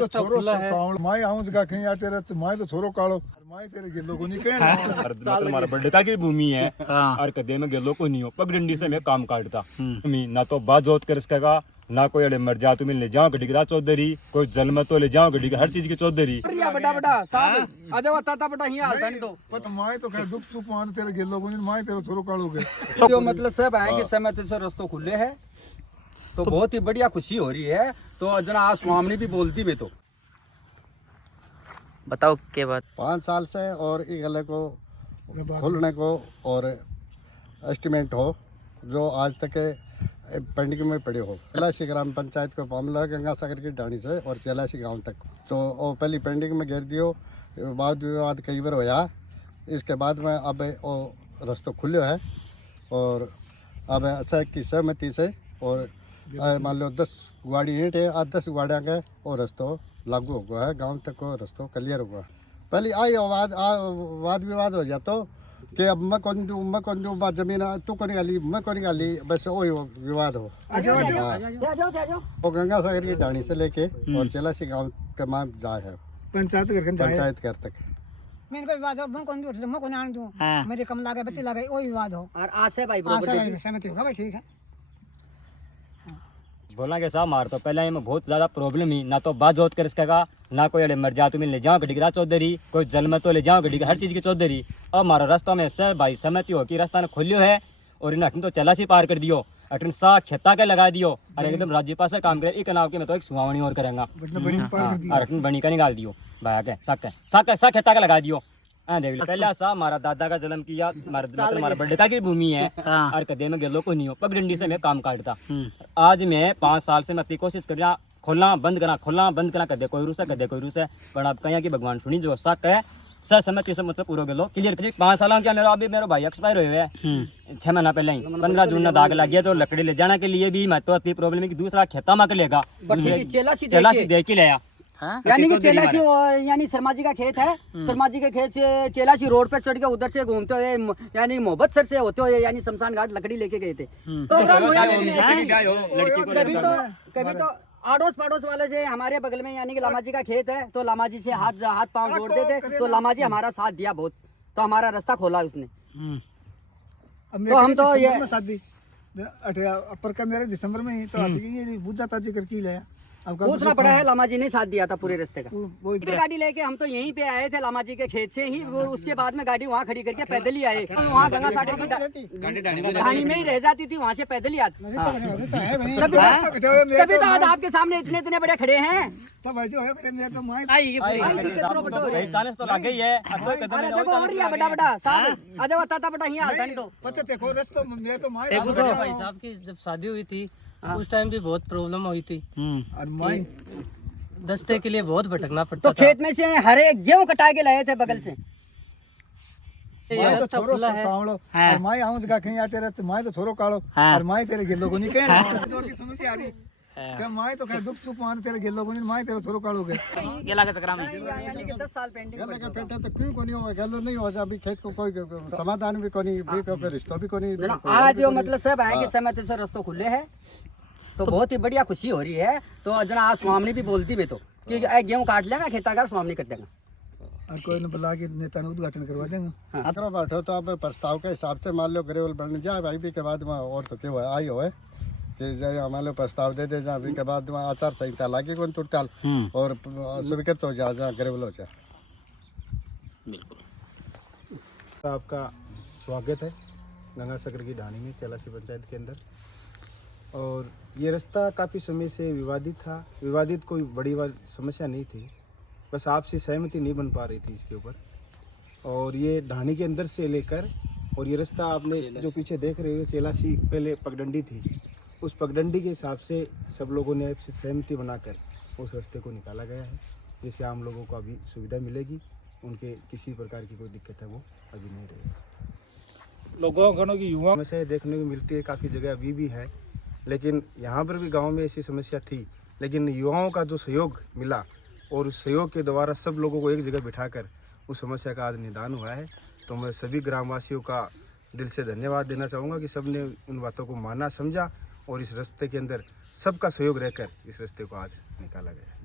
तो छोरो सावल माई आऊं जगह कहीं आते रहते माई तो छोरो कालो माई तेरे गिल्लो को नहीं कहना मतलब हमारा बड़का की भूमि है और कदे में गिल्लो को नहीं हो पगडंडी से मैं काम काटता ना तो बात जोत कर सकेगा ना कोई अड़े मर जा तुम्हें ले जाओ गड्डी का चौधरी कोई जल में तो ले जाओ गड्डी का हर चीज की चौधरी बड़ा बड़ा साहब आ जाओ ताता बड़ा ही हालता नहीं तो पत माई तो कह दुख सुख मान तेरे गिल्लो को नहीं माई तेरे छोरो कालो के तो मतलब सब है कि समय से रास्ते खुले हैं तो बहुत ही बढ़िया खुशी हो रही है तो जना आज स्वामी भी बोलती में तो बताओ के बात 5 साल से और ये गले को खोलने को और एस्टिमेट हो जो आज तक पेंडिंग में पड़े हो चेलासी ग्राम पंचायत को मामला गंगा सागर की ढाणी से और चेलासी गांव तक तो वो पहली पेंडिंग में घेर दियो वाद विवाद कई बार होया इसके बाद में अब वो रास्ता खुले है और अब ऐसा की सहमति से और मान लो 10 गाड़ी ईंट है 10 गाड़ियाँ के और रास्ता लागू हो गया है गांव तक को रास्ता क्लियर हो गया पहले आई वाद विवाद हो जाता कि अब मैं कौन दूँ जमीन तू कौन गाली मैं कौन गाली बस वही विवाद हो वो गंगा सागर की ढाणी से लेके और चेलासी गांव के मां जाए है पंचायत घर तक मैं कोई विवाद हो मैं कौन दूँ मैं कौन आन दूँ मेरे कम लागे बत्ती लागे वही विवाद हो और आज से भाई सहमति होगा भाई ठीक है बोला के साहब मार तो पहले में बहुत ज्यादा प्रॉब्लम ही ना तो बात जोत कर सकेगा ना कोई अड़े मर जा तुम्हें ले जाओ गड्डी का चौधरी कोई जल में तो ले जाओ गड्डी का हर चीज की चौधरी अब हमारा रास्ता में सर भाई सहमति हो कि रास्ता ने खोलियो है और इन अठन तो चलासी पार कर दियो अठन सा खेता के लगा दियो और एकदम राज्य पास काम करे एक नाव के मैं तो एक सुहावनी और करेंगा अठन बनी का निकाल दियो भाई के सा खेता का लगा दियो पहला सा हमारा दादा का जन्म किया हमारा बड़का की भूमि है और कदे में गिल्लो को नहीं हो पगडंडी से मैं काम काटता आज मैं 5 साल से मैं अपनी कोशिश कर रहा खोलना बंद करा कदे कोई रूस है पर अब कहीं की भगवान सुनी जो शक है सर समय से मतलब पूरा गिलो क्लियर करिए 5 साल क्या मेरा अभी मेरा भाई एक्सपायर हुए हैं 6 महीना पहले ही 15 जून में दाग लग गया तो लकड़ी ले जाने के लिए भी मैं तो अपनी प्रॉब्लम है कि दूसरा खेता में कर लेगा चेलासी देख ही लिया यानी कि चेलासी यानी शर्मा जी का खेत है शर्मा जी के खेत से चेलासी रोड पे चढ़ के उधर से घूमते हुए यानी मोहब्बत सर से होते हुए यानी शमशान घाट लकड़ी लेके गए थे प्रोग्राम कभी तो आड़ोस पड़ोस वाले से हमारे बगल में यानी कि लामा जी का खेत है तो लामा जी से हाथ पांव जोड़ते थे तो लामा जी हमारा साथ दिया बहुत तो हमारा रास्ता खोला उसने तो हम तो ये शादी अपर का मेरे दिसंबर में ही तो ये बुझा ताजी करके लाया पूछना पड़ा है लामा जी ने साथ दिया था पूरे रास्ते का गाड़ी लेके हम तो यहीं पे आए थे लामा जी के खेत से ही और उसके बाद में गाड़ी वहाँ खड़ी करके पैदल ही आए वहाँ गंगा सागर की ढाणी में ही रह जाती थी वहाँ से पैदल ही आते तभी तो आज आपके सामने इतने बड़े खड़े हैं बड़ा साहब आ जाओ ताता बड़ा ही हालता नहीं तो भाई साहब की जब शादी हुई थी उस टाइम भी बहुत प्रॉब्लम हुई थी दस्ते के लिए बहुत भटकना पड़ता तो खेत में से हरे गेहूं कटा के लाए थे बगल से तो छोरो सावलो और माई आऊं जगह कहीं आते रहते माई तो छोरो कालो और माई तेरे गिल्लो को नहीं कहना समस्या आ रही क्या माई तो कह दुख सुख मान तेरे गिल्लो को नहीं माई तेरे छोरो कालो के गेला के सकरा में यानी कि 10 साल पेंडिंग गले का पेटा तो क्यों कोनी हो गलो नहीं हो जा अभी खेत को कोई समाधान भी कोनी भी को रिश्ता भी कोनी आज जो मतलब सब है कि समय से रास्ते खुले हैं तो बहुत ही बढ़िया खुशी हो रही है तो जना आज स्वामी भी बोलती में तो कि गेहूं काट लेगा खेता का स्वामी कर देगा और कोई न बुला के नेता ने उद्घाटन करवा देंगे अतरा बैठो तो अब प्रस्ताव के हिसाब से मान लो ग्रेवल बन जाए भाई भी के बाद में और तो क्या आई हो कि जाए हमारे प्रस्ताव दे दे जहाँ के बाद में आचार संहिता लागे कौन टूटाल और स्वीकृत हो जाए जहाँ ग्रेवल हो जाए बिल्कुल आपका स्वागत है गंगा सागर की ढाणी में चेलासी पंचायत के अंदर और ये रास्ता काफ़ी समय से विवादित था विवादित कोई बड़ी समस्या नहीं थी बस आपसी सहमति नहीं बन पा रही थी इसके ऊपर और ये ढाणी के अंदर से लेकर और ये रास्ता आपने जो पीछे देख रहे हो चेलासी पहले पगडंडी थी उस पगडंडी के हिसाब से सब लोगों ने आपसी सहमति बनाकर उस रास्ते को निकाला गया है जिससे आम लोगों को अभी सुविधा मिलेगी उनके किसी प्रकार की कोई दिक्कत है वो अभी नहीं रहेगी। लोगों की युवा समस्या देखने को मिलती है काफ़ी जगह अभी भी है लेकिन यहाँ पर भी गांव में ऐसी समस्या थी लेकिन युवाओं का जो सहयोग मिला और उस सहयोग के द्वारा सब लोगों को एक जगह बिठाकर उस समस्या का आज निदान हुआ है तो मैं सभी ग्रामवासियों का दिल से धन्यवाद देना चाहूँगा कि सब ने उन बातों को माना समझा और इस रास्ते के अंदर सबका सहयोग रहकर इस रास्ते को आज निकाला गया है।